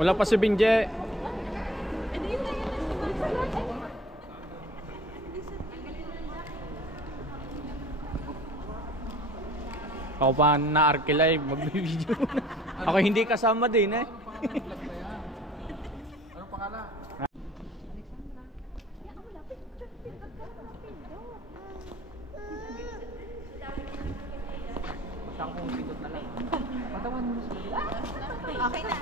Wala pa si Binje. Ako pa na-archilive, mag-video na. Ako hindi kasama din eh. Anong pangalan? Okay na.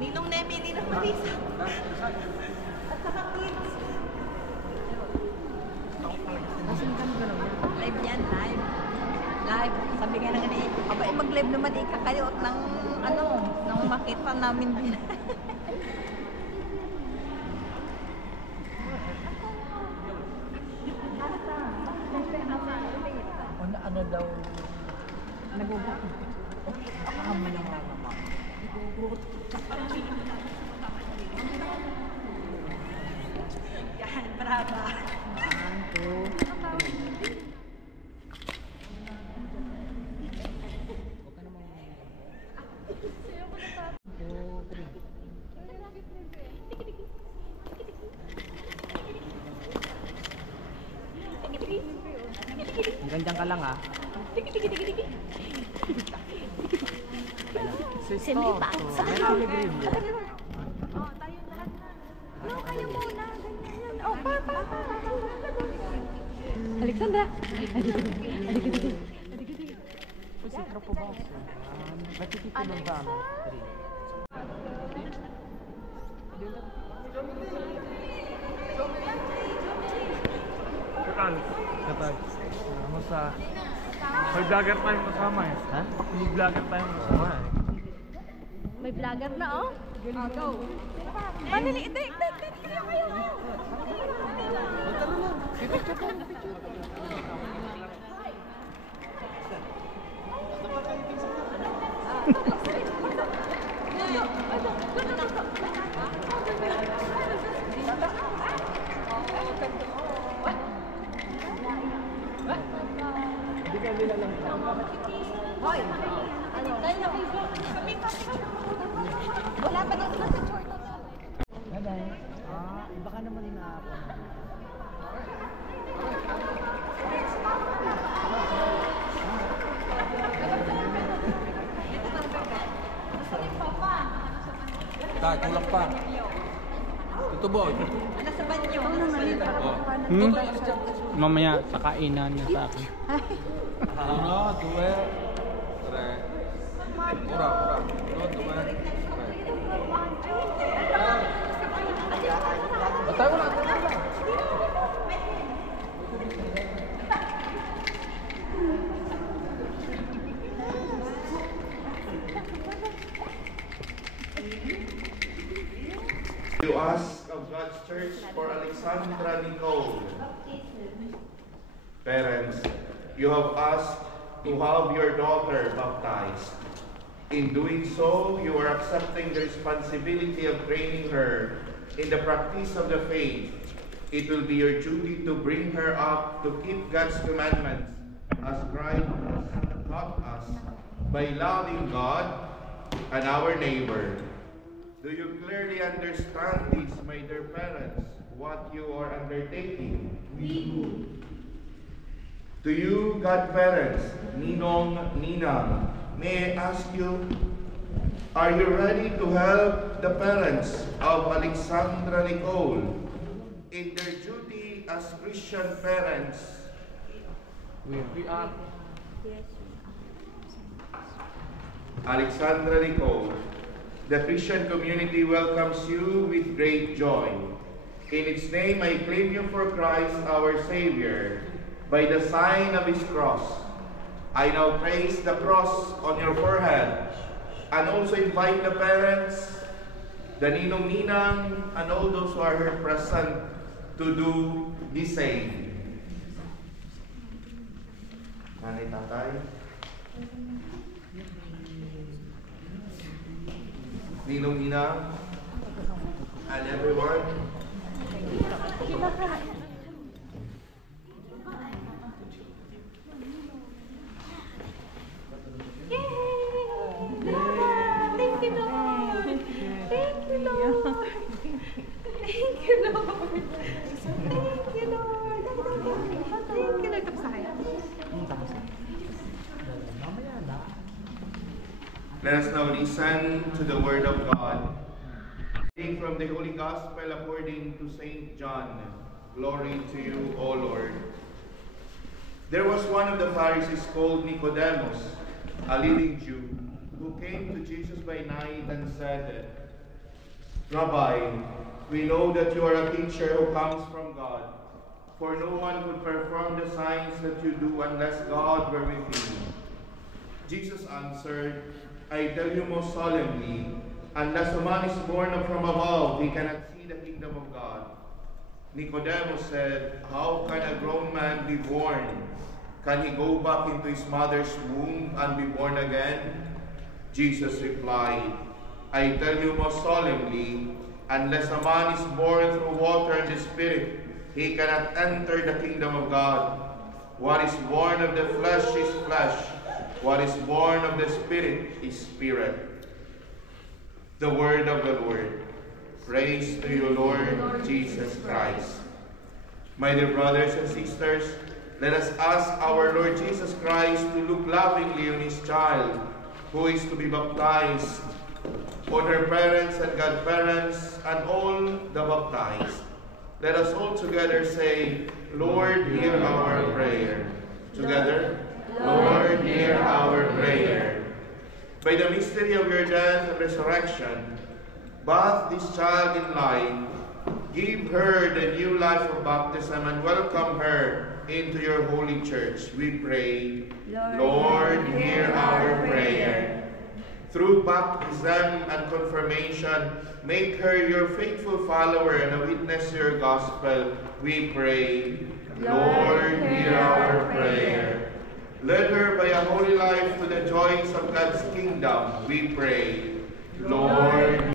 Ninong Nemi, Ninong Marisa. At saka kids. Live yan, live. Live. Sabi nga na ganyan, abay mag-live naman ikakayot ng ano, nang makita namin din. Ano daw? Nagugot. Ako mo lang naman. Yan, brava. 1, 2, 3. Huwag ka naman. 2, 3. Ganyan ka lang ah. Sinipa. Meron libre. Oh, tayo lahat na. No, kayo muna. Ganyan. Oh, pa. Alexandra. Kasi tropo ba? Ba't ito ng dami? 3. Kapag ano sa may vlogger tayong kasama eh. Ha? May vlogger tayong kasama eh. May vlogger na, oh. Go. Manili, hindi. Kayo. Hindi ka nila lang. Hoy. Wala pa daw sila sa short. Bye-bye. Baka naman inaapon. Kulang pa. Ito boy. Ano sa banyo? Mamaya sa kainan niya sa akin. 1, 2, 3. Ora. 1, 2, 3. Tayo na. You ask of God's Church for Alexandra Nicole. Parents, you have asked to have your daughter baptized. In doing so, you are accepting the responsibility of training her in the practice of the faith. It will be your duty to bring her up to keep God's commandments as Christ has taught us by loving God and our neighbor. Do you clearly understand this, my dear parents, what you are undertaking? We do. To you, godparents, Ninong, Ninang, may I ask you, are you ready to help the parents of Alexandra Nicole in their duty as Christian parents? We are. Alexandra Nicole, the Christian community welcomes you with great joy. In its name, I claim you for Christ our Savior by the sign of His cross. I now place the cross on your forehead and also invite the parents, the Ninong Ninang, and all those who are here present to do the same. Nanay, tatay. Ninong Ninang, and everyone. Yay! Thank you, Lord! Thank you, Lord. Thank you, Lord. Tapos na kaya? Tapos na. Mamaya na. Let us now listen to the word of God. Reading from the Holy Gospel according to Saint John. Glory to you, O Lord. There was one of the Pharisees called Nicodemus, a leading Jew, who came to Jesus by night and said, Rabbi, we know that you are a teacher who comes from God, for no one could perform the signs that you do unless God were with you. Jesus answered, I tell you most solemnly, unless a man is born from above, he cannot see the kingdom of God. Nicodemus said, how can a grown man be born? Can he go back into his mother's womb and be born again? Jesus replied, I tell you most solemnly, unless a man is born through water and the Spirit, he cannot enter the kingdom of God. What is born of the flesh is flesh. What is born of the Spirit is spirit. The word of the Lord. Praise to you, Lord Jesus Christ. My dear brothers and sisters, let us ask our Lord Jesus Christ to look lovingly on his child who is to be baptized, on her parents and godparents and all the baptized. Let us all together say, Lord, hear our prayer. Together, Lord, hear our prayer. By the mystery of your death and resurrection, bathe this child in light, give her the new life of baptism, and welcome her into your holy church. We pray, Lord, hear our prayer. Through baptism and confirmation, make her your faithful follower and a witness to your gospel. We pray, Lord, hear our prayer. Lead her by a holy life to the joys of God's kingdom. We pray, Lord.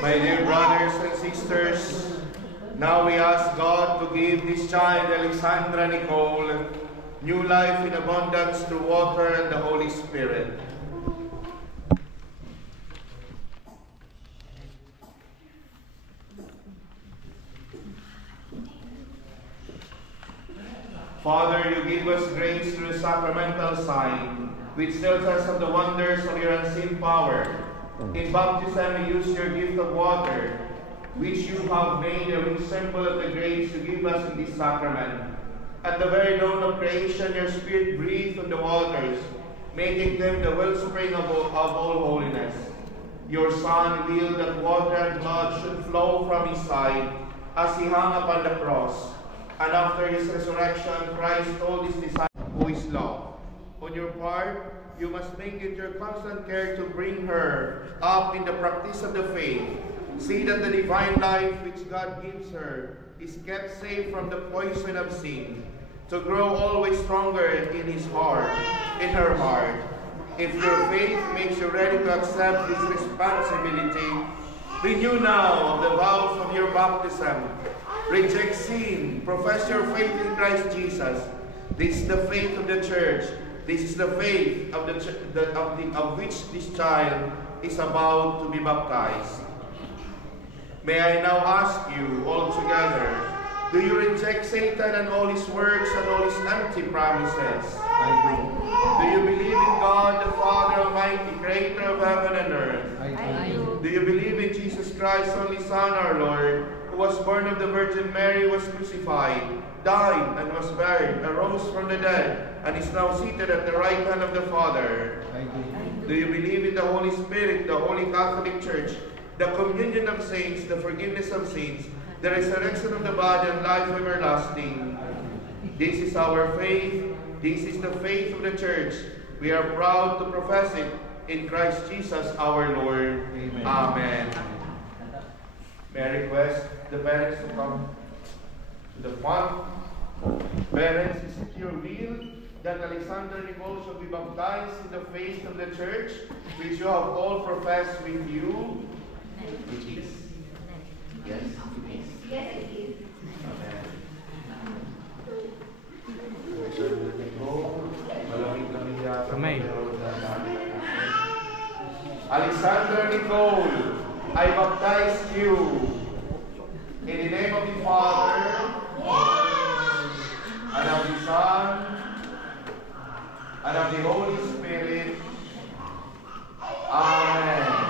My dear brothers and sisters, now we ask God to give this child, Alexandra Nicole, new life in abundance through water and the Holy Spirit. Father, you give us grace through the sacramental sign, which tells us of the wonders of your unseen power. In baptism, you use your gift of water, which you have made a real symbol of the grace you give us in this sacrament. At the very dawn of creation, your Spirit breathed on the waters, making them the wellspring of all holiness. Your Son willed that water and blood should flow from his side as he hung upon the cross. And after his resurrection, Christ told his disciples, who is love. On your part, you must make it your constant care to bring her up in the practice of the faith. See that the divine life which God gives her is kept safe from the poison of sin, to grow always stronger in her heart. If your faith makes you ready to accept this responsibility, renew now of the vows of your baptism. Reject sin, profess your faith in Christ Jesus. This is the faith of the Church. This is the faith of which this child is about to be baptized. May I now ask you all together, do you reject Satan and all his works and all his empty promises? I Do you believe in God, the Father Almighty, creator of heaven and earth? I do. Do you believe in Jesus Christ, only Son, our Lord, who was born of the Virgin Mary, was crucified, died, and was buried, arose from the dead, and is now seated at the right hand of the Father? I do. Do you believe in the Holy Spirit, the Holy Catholic Church, the communion of saints, the forgiveness of sins, the resurrection of the body, and life everlasting? This is our faith. This is the faith of the Church. We are proud to profess it in Christ Jesus our Lord. Amen. Amen. May I request the parents to come to the front. Parents, is it your will that Alexander Nicole shall be baptized in the faith of the church, which you have all professed with you? It is. Yes, it is. Yes, it is. Amen. Alexander Nicole, malamig-lamig yata. Kamay. Alexander Nicole, I baptize you in the name of the Father, and of the Son, and of the Holy Spirit. Amen.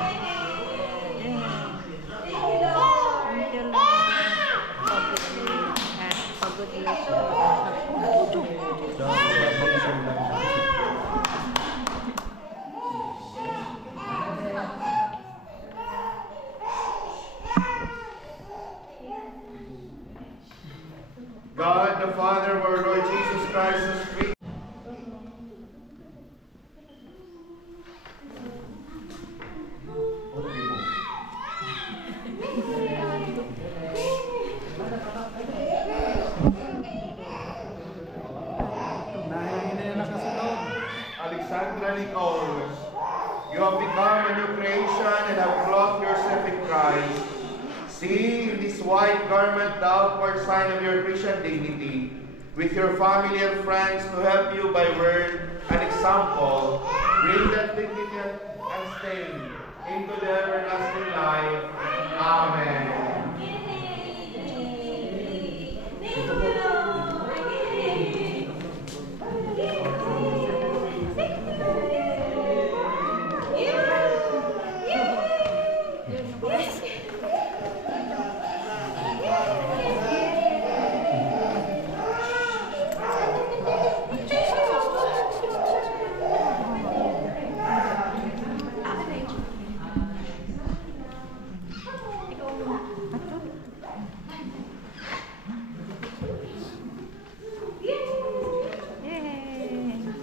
God the Father of our Lord Jesus Christ has created. Alexandra Nicole, you have become a new creation and have clothed yourself in Christ. See in this white garment the outward sign of your Christian dignity, with your family and friends to help you by word and example, bring that dignity unstained into the everlasting life. Amen.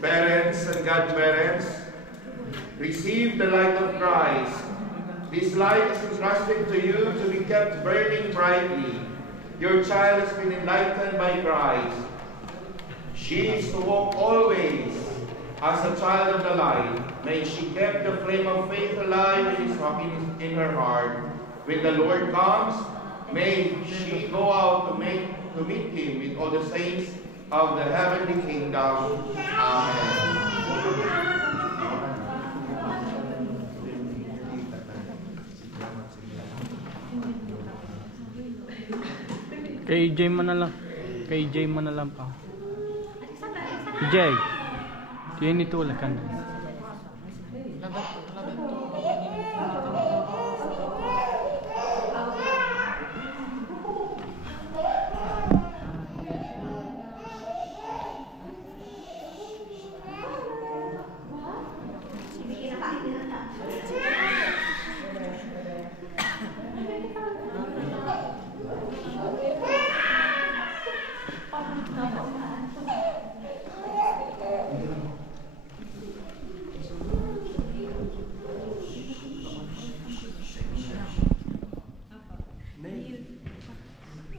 Parents and godparents, receive the light of Christ. This light is entrusted to you to be kept burning brightly. Your child has been enlightened by Christ. She is to walk always as a child of the light. May she keep the flame of faith alive in her heart. When the Lord comes, may she go out to meet him with all the saints of the heavenly kingdom. Amen. Kay Jay mo na lang. Kay Jay mo na lang pa. Jay. Jay nito ulit ka na.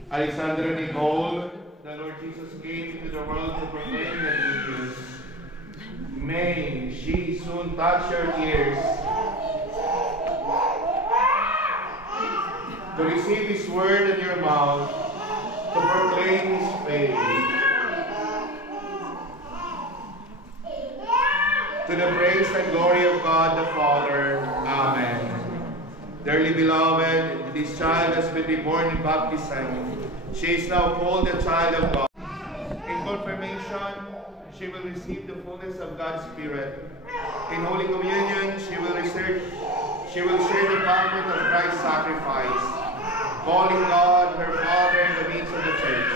Alexander Nicole, the Lord Jesus came into the world to proclaim the good news. May she soon touch your ears to receive His word in your mouth, to proclaim His faith. To the praise and glory of God the Father. Amen. Dearly beloved, this child has been reborn in baptism. She is now called the child of God. In confirmation, she will receive the fullness of God's Spirit. In Holy Communion, she will share the covenant of Christ's sacrifice, calling God, her Father, in the midst of the Church.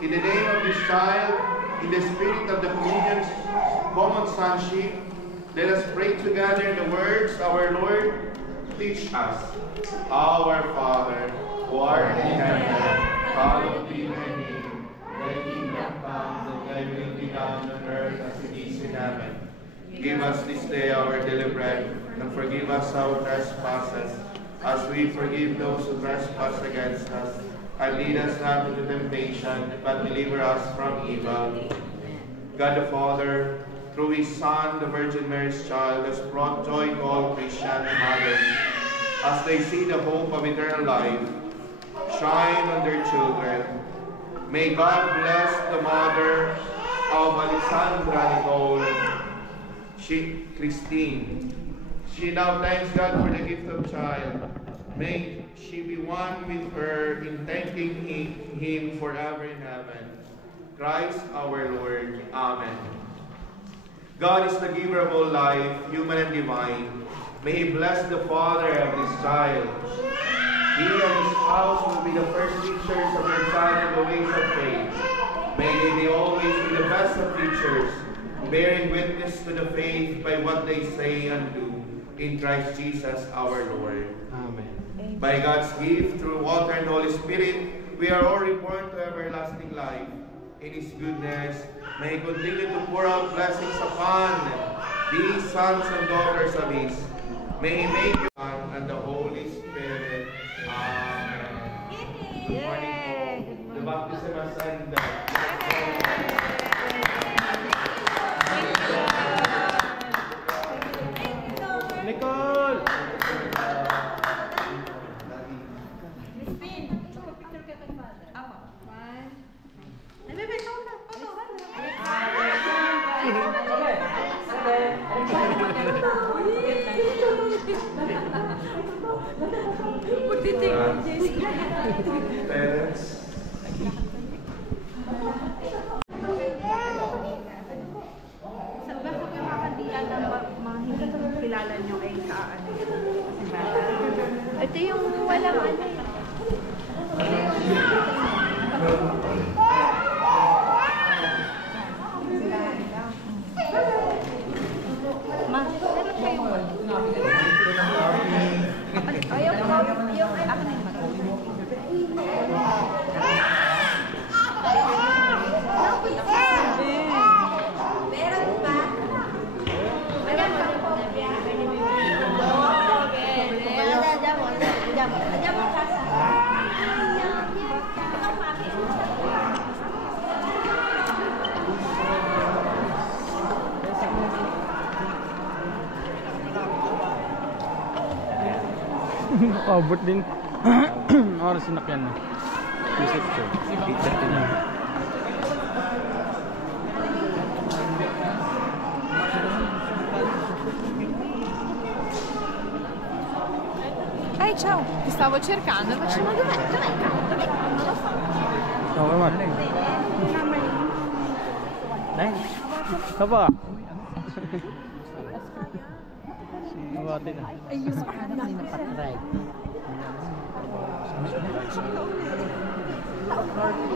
In the name of this child, in the spirit of the communion's common sonship, let us pray together in the words our Lord teach us. Our Father, who art in heaven, hallowed be thy name. Thy kingdom come, thy will be done on earth as it is in heaven. Give us this day our daily bread, and forgive us our trespasses, as we forgive those who trespass against us. And lead us not into temptation, but deliver us from evil. God the Father, through His Son, the Virgin Mary's child, has brought joy to all Christian mothers as they see the hope of eternal life shine on their children. May God bless the mother of Alessandra Nicole, Christine. She now thanks God for the gift of child. May she be one with her in thanking Him forever in heaven. Christ our Lord. Amen. God is the giver of all life, human and divine. May He bless the father of this child. He and his spouse will be the first teachers of your child in the ways of faith. May they always be the best of teachers, bearing witness to the faith by what they say and do. In Christ Jesus our Lord. Amen. By God's gift, through water and Holy Spirit, we are all reborn to everlasting life. In His goodness, may He continue to pour out blessings upon these sons and daughters of His. May He make you one and the Holy Spirit. Amen. Good morning po. The baptism of Santa. Nicole! Parents. Bakit yung mga kandila na mga hindi kilala nyo ay kaano kasi bata? Ito yung walang ano eh. Ma, meron kayong ayaw ko yung ako na yung Abot din. Oras sinakyan na. Visit ko. 8:30. Ciao, ti stavo cercando, facciamo dov'è il cane? Dov'è il cane? Non lo so. Okay, man. Dai. Apa? Buhatin na. Ayun, anak ni napatry.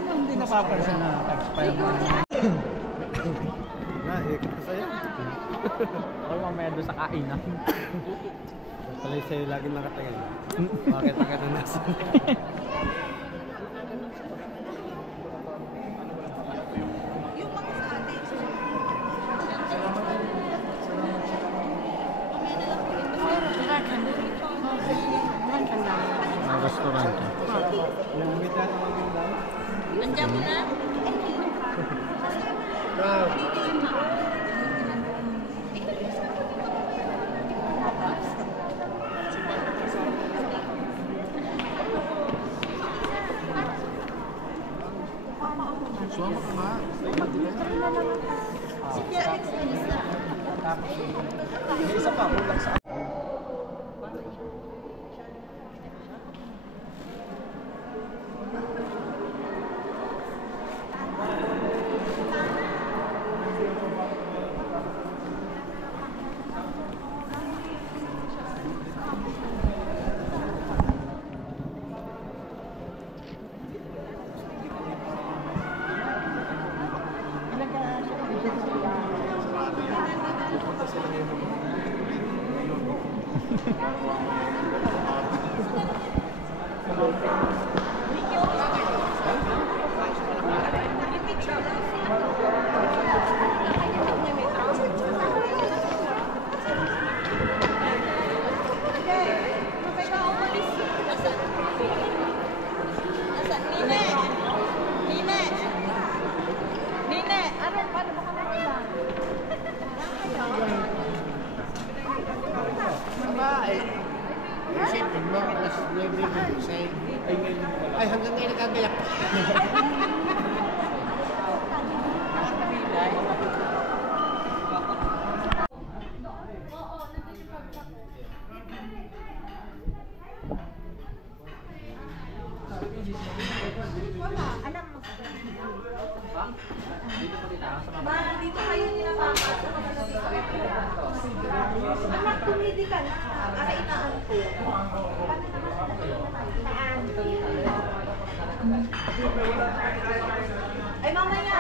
Hindi napapansin na expire mo. Ikot ka sa'yo. Ako mamaya doon sa kainan. Palay sa'yo laging nakatingin. Bakit ang katanasan? Ang restaurant. Nandiyan mo na? Isa pa, kulang sa kayak. Dito kayo nilapapasok sa anak, tumidi ka na. Inaan ko. Paano naman ay, mamaya.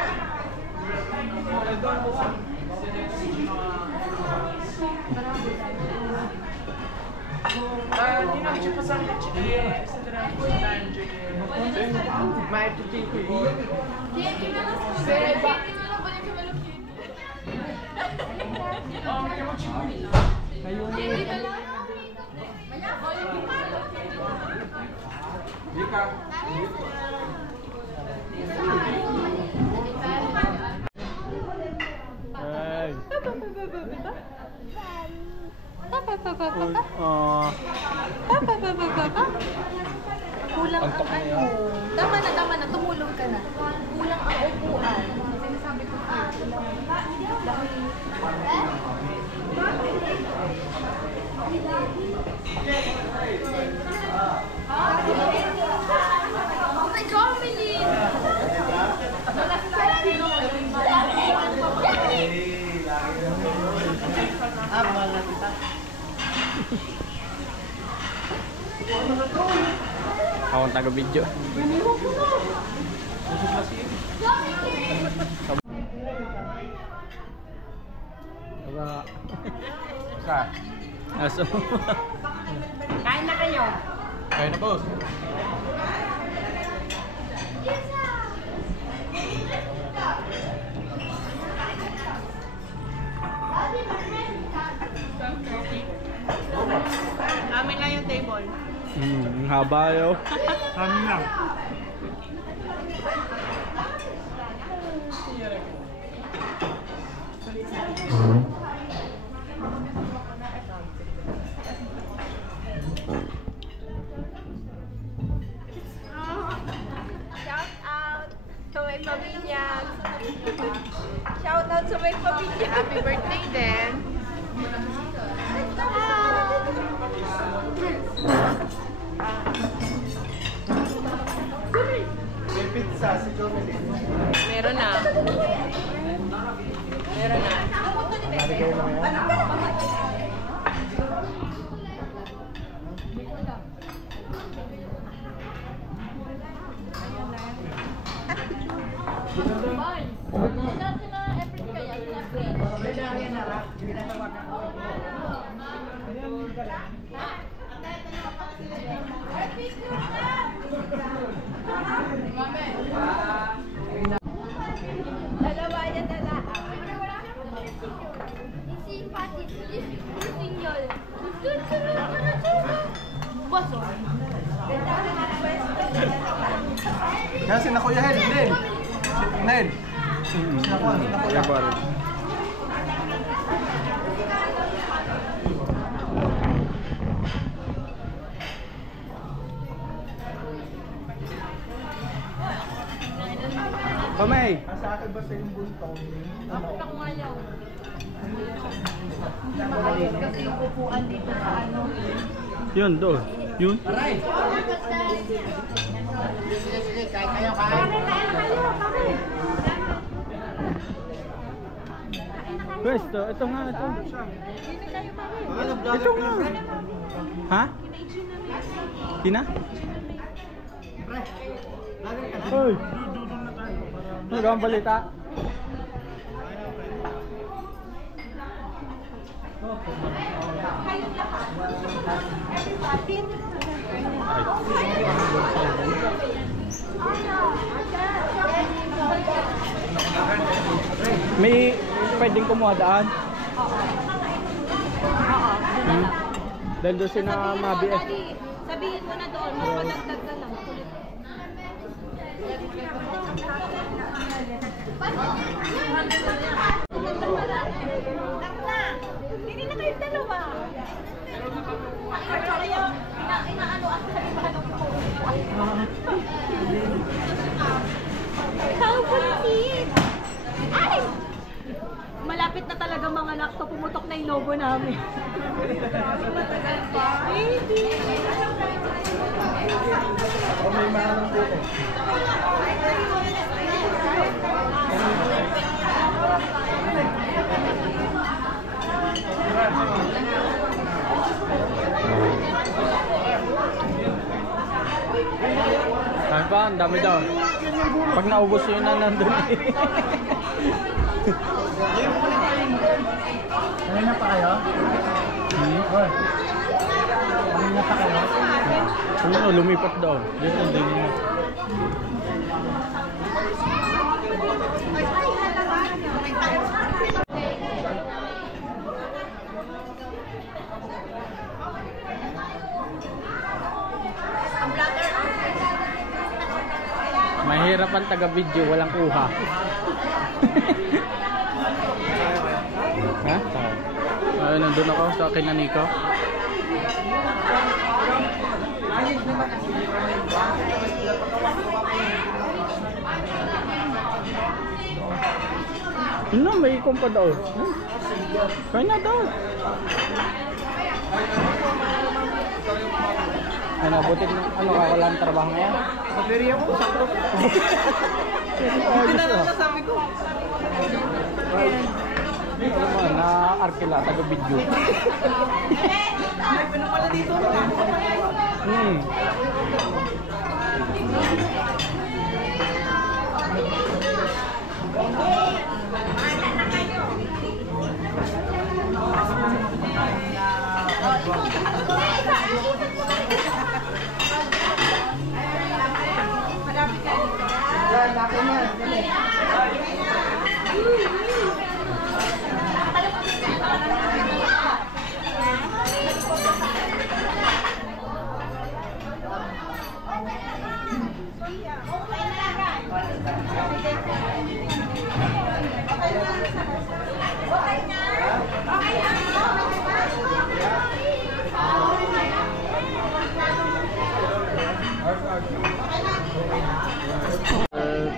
Kulang ang ano. Tama na, tumulong ka na. Kulang ang upuan. Sinasabi ko pa. Oh my God, Melin! Ako ang taga-video. Aso. Kain na kayo. Kain na, boss. Amin lang yung table. Ang haba yun. Amin lang. Shout out to my pamilya. Shout out to my pamilya. Happy birthday din. May pizza si Jomelyn. Meron na. Meron na. Sabi kayo lang yan. Dalawa yan na lang. Kasi na Kuya Hen, Nen. Nen. Kaya ba rin? Pamay! Sa akin basta yung buntong. Kasi yung upuan dito sa ano. Yun, doon. Yun. Sige, kain kayo, kain. Pwesto, ito nga, ito. Ano, Ito nga. Ha? Kina? Hoy! Ano ang balita? May pwedeng kumuha daan? Oo. Dahil doon sina Mabi eh. Sabihin mo na doon, mapadagdag ka lang. Hindi na kayo dalawa. Ay, sorry, inaano ako sa iba ng Nakto, pumutok na yung logo namin. Matagal pa. Hindi. May mahalang po ko. Sabi pa, ang dami daw. Pag naubos yun na nandun. Kanina pa kayo? Hoy. Kanina pa kayo? Ano, lumipat daw. Dito din mo. Mahirap ang taga-video, walang kuha. Ha? Ay, nandun ako sa akin na Nico. Ano, may ikon pa daw. Kaya na daw. Ano, butit na, ano ka, wala ang trabaho ngayon? Pabiri ako, sakto. Hindi na nasasabi ko. Alam mo, na-arkila, taga-video. Ay, pinapala dito.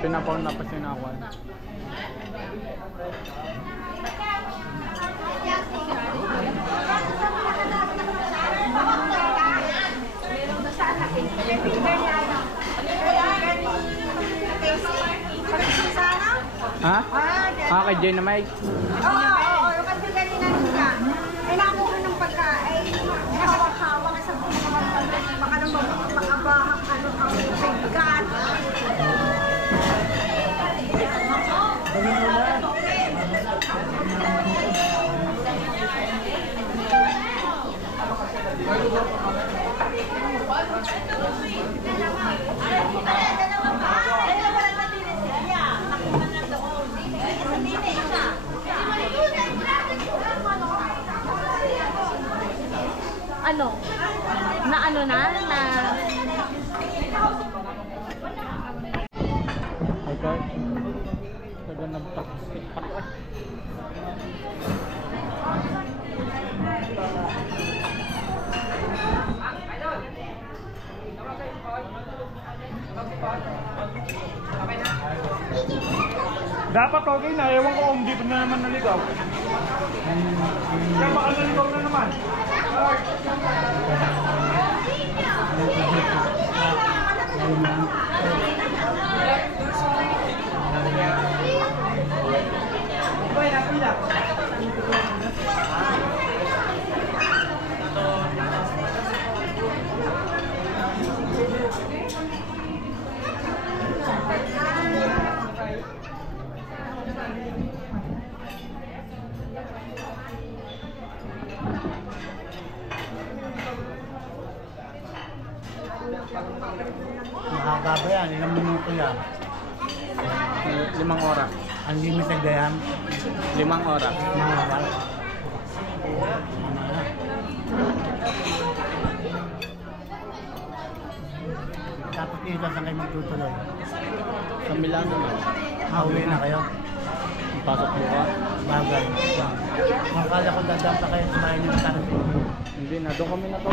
Pinapaw na pa sinakwan. Ha? Kay Jay na Mike. Oo, kasi kanina niya. Ay, nakuha ng pagkain. Nakawak-hawak sa baka naman makabahak ano ang bigat. Ano? Na ano na? Na... Okay. Taga nagtaksi. Dapat okay na, ewan ko kung di pa na naman naligaw. Kaya baka naligaw na naman. Mahaba ba yan? Ilang minuto yan? 5 oras. Unlimited ba yan? 5 oras. Mahaba. Tapos dito saan kayo magtutuloy? Sa Milano na. Mauwi na kayo? Pasok mo ka? Bagay. Makakala ko dadaan pa kayo sa bahay ng tarot. Hindi na. Doon kami na to.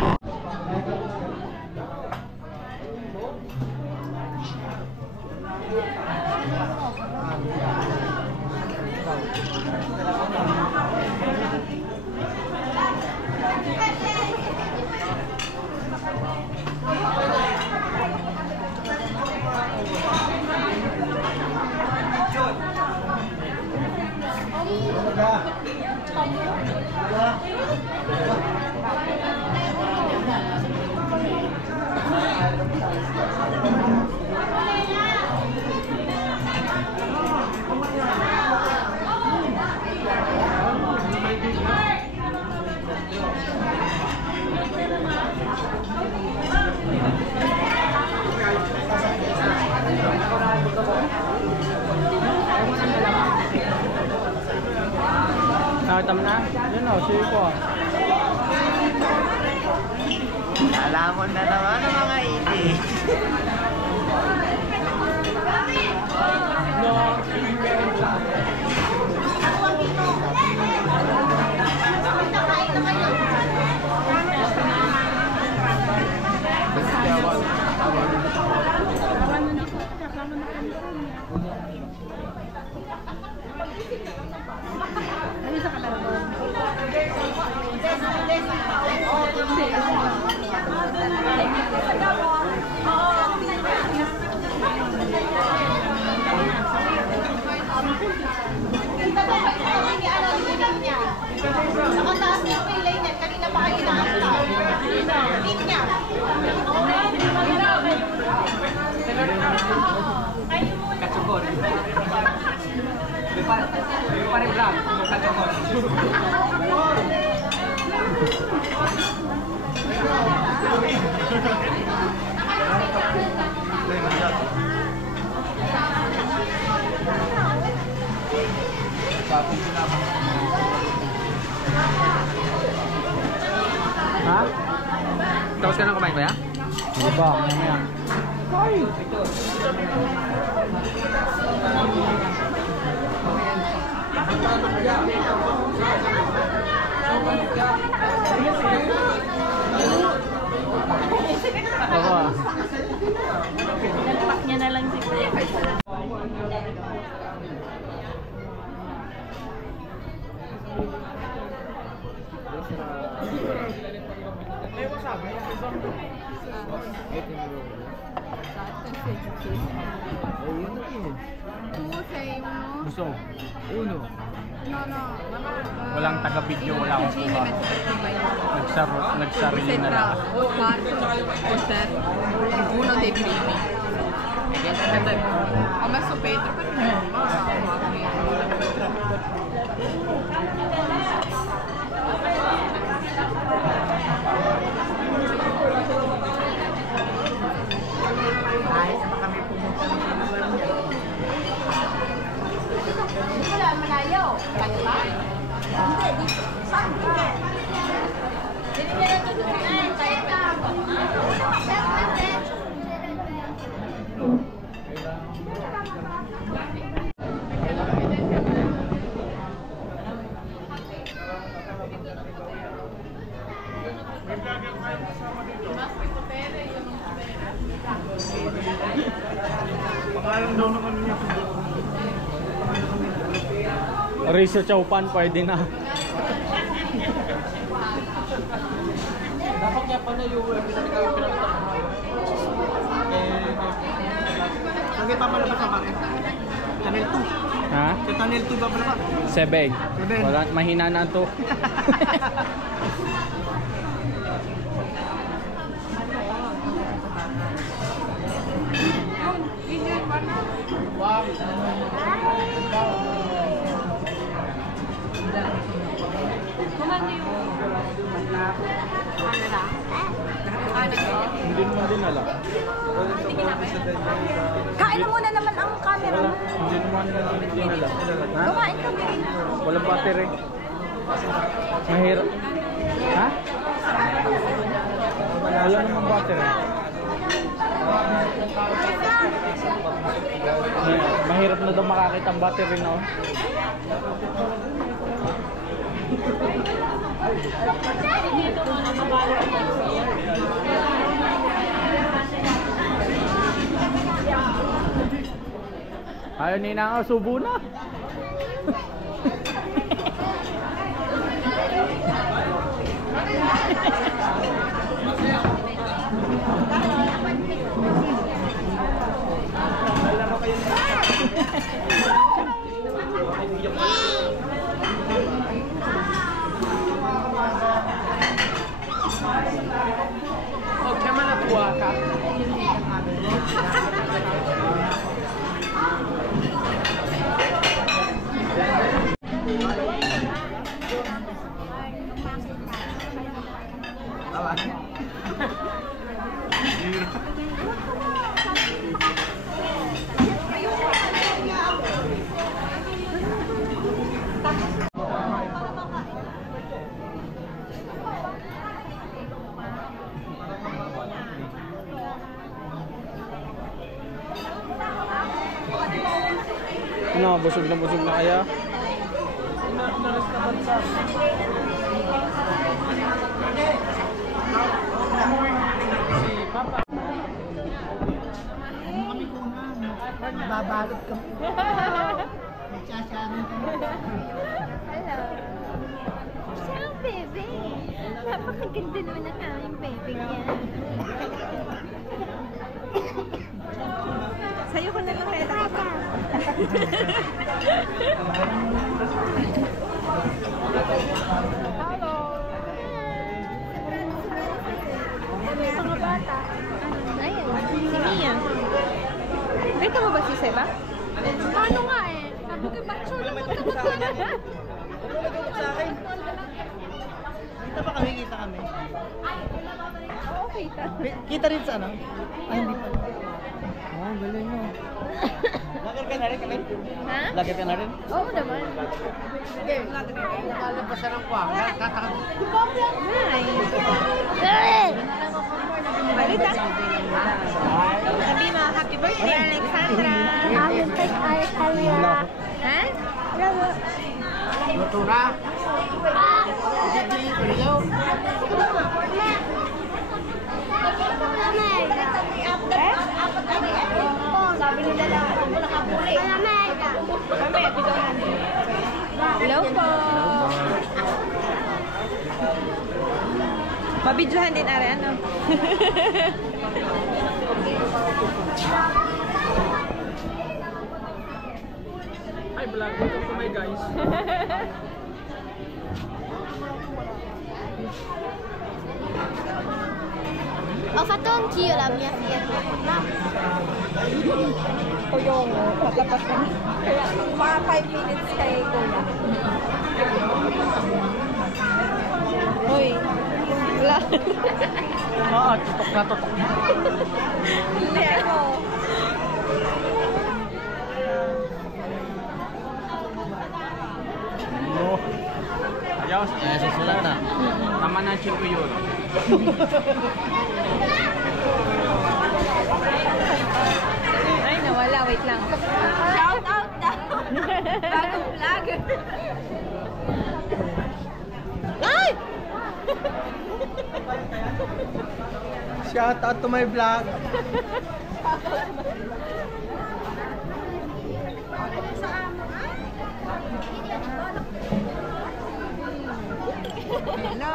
Nakita mo na? Yun o, sige ko. Alamon na naman ang mga hindi. Nakataas na yung pilay net. Kanina pa kayo nakakita. Eat niya. Kacukon. Pare vlog, kacukon. Ha? Tapos ka nang kumain ba ya? Hindi ba? Mamaya. Oo. Nagpak niya na lang siguro. Gusto. Uno. Walang taga-video, wala akong kuha. Nagsarili na lang. Uno dei primi. Ho messo Pedro perché Ay, saan kami pumunta ng lugar niya? Wala, malayo. Kaya ba? Hindi, dito. Saan? Hindi. Hindi niya lang ito. Kaya ba? Pangalan daw naman niya. Riso Chowpan, pwede na. Dapat niya pa na yung Lagi pa pala ba sa pare? Channel 2. Ha? Sa Channel 2 ba pala ba? Sebeg. Wala, mahina na to. Hindi naman din alam. Kain na muna naman ang camera Wala, mo. hindi naman din alam. Ha? Kumain kami. Walang battery. Mahirap. Ha? Wala namang battery. Mahirap na daw makakita ang battery na. Ayaw ni na subo na. Huwag ka manatuwa ka. Ano, busog na kaya? Naras na bansa. Si Papa. Babalot ka. Nagsasabi ka. Hello. Siya ang bebe. Napakaganda naman ang aming bebe niya. Sa'yo ko na lang kaya nakita. Hello. Mga bata. Ayan, si Mia. Kita mo ba si Seba? Paano nga eh? Sabi ko, ba't siya naman Sa akin. Kita pa kami, kita kami. Oo, kita. Kita rin sa ano? Ay, hindi pa. Oh, galing mo. Lager ka na rin kami? Ha? Lager ka na rin? Oo naman. Nakalabas ng kwang. Hi! Balita. Sabi mo, happy birthday, Alexandra. Happy birthday, Alexandra. Ha? Luto na. Hindi, paligaw. Sabi nila lang, ako nakapuli. Hello po. Mabidyohan din are ano. Hi vlog, welcome to my guys. Oh, fatto anch'io la mia firma. O yung patlapas na. Kaya mga 5 minutes kay Kuya. Hoy. Wala. Oo, tutok na. Hindi ako. No. Ayos. Susulat na. Tama na 5 euro. Ay, nawala. Wait lang. Shout out daw. Bagong vlog. Ay! Shout out to my vlog. Hello!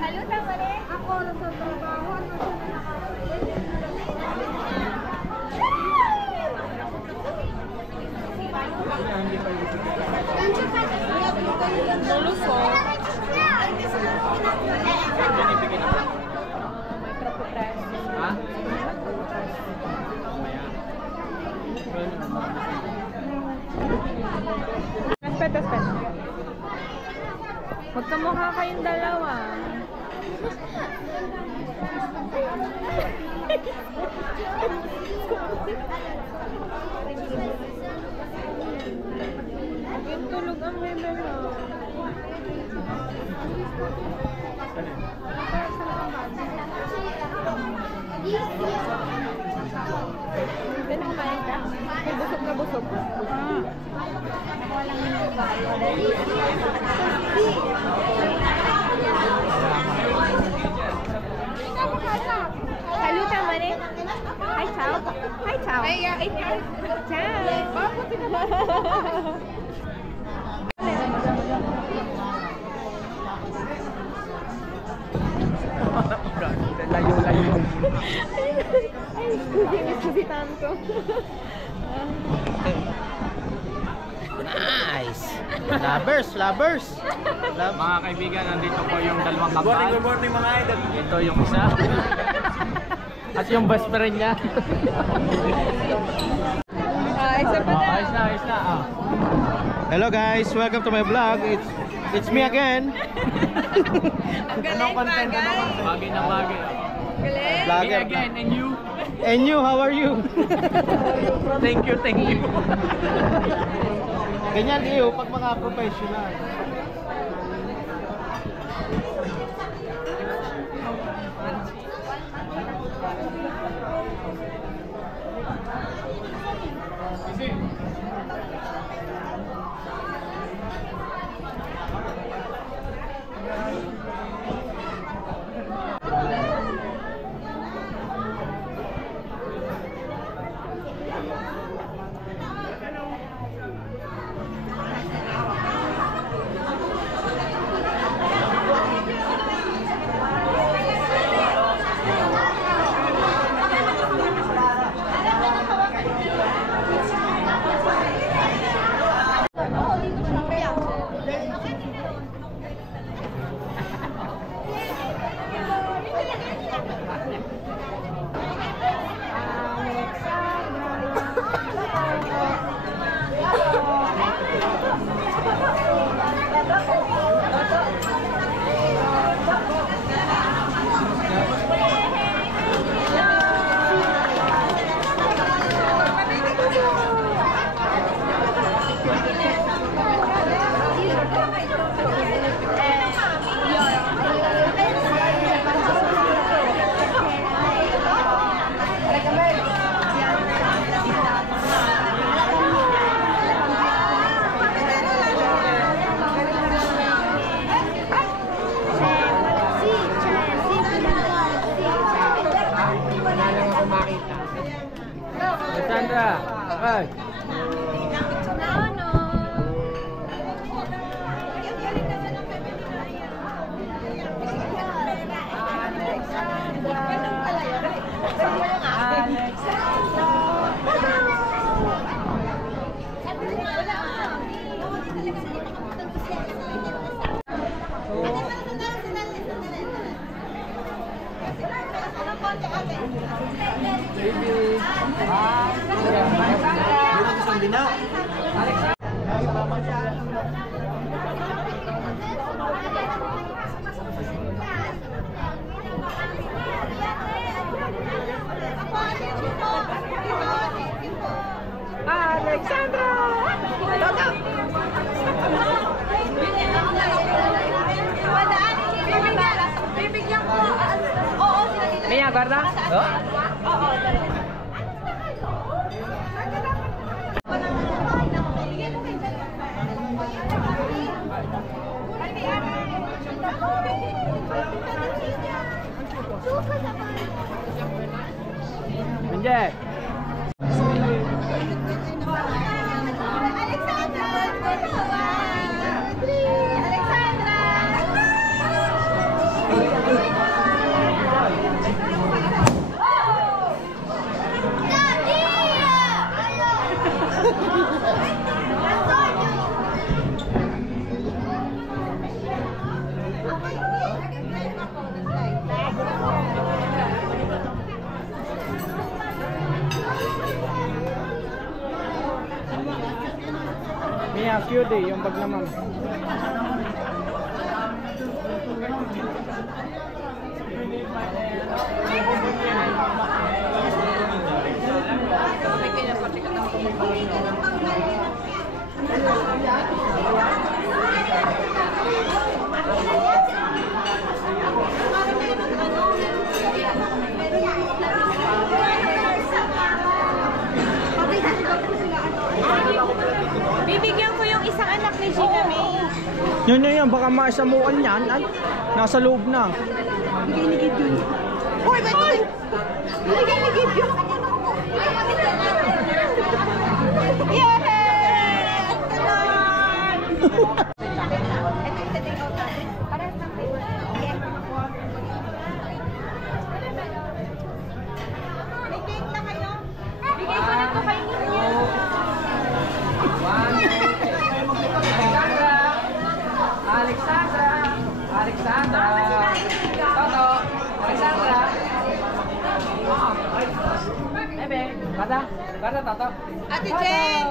Salutan mo rin. Ako nasa trabaho. Ha? Aspet. Magkamukha kayong dalawa. Yung tulog ang bebe mo. Then kumain ka? May busog na busog. Saluta mo rin. Hi, ciao. Hi, ciao. Ciao. Layo. Ay, scusi tanto. Nice. Lovers, lovers. Mga kaibigan, nandito po yung dalawang kambal. Good morning mga idol. Ito yung isa. At yung best friend niya. Isa pa na. Ayos na. Hello guys, welcome to my vlog. It's me again. Ang galing, bagay. Bagay na bagay. Galing. Me Vlogger. again, and you? And you, how are you? Thank you. Ganyan iyo pag mga professional. Sandra, ay. Bibigyan ko. Oo, sila nila. Mia, guarda. Oo, dali. Menjek. Mia, cutie, yung bag naman. Bibigyan ko yung isang anak ni Gina May. Yan, baka maisamukan yan. Ay, nasa loob na. Bigay ni Gideon. Hoy, ba't ito? Bigay ni Gideon. Yay! May cake na kayo? Bigay ko na to kay Ninyo. Ate Jen,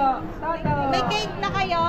may cake na kayo?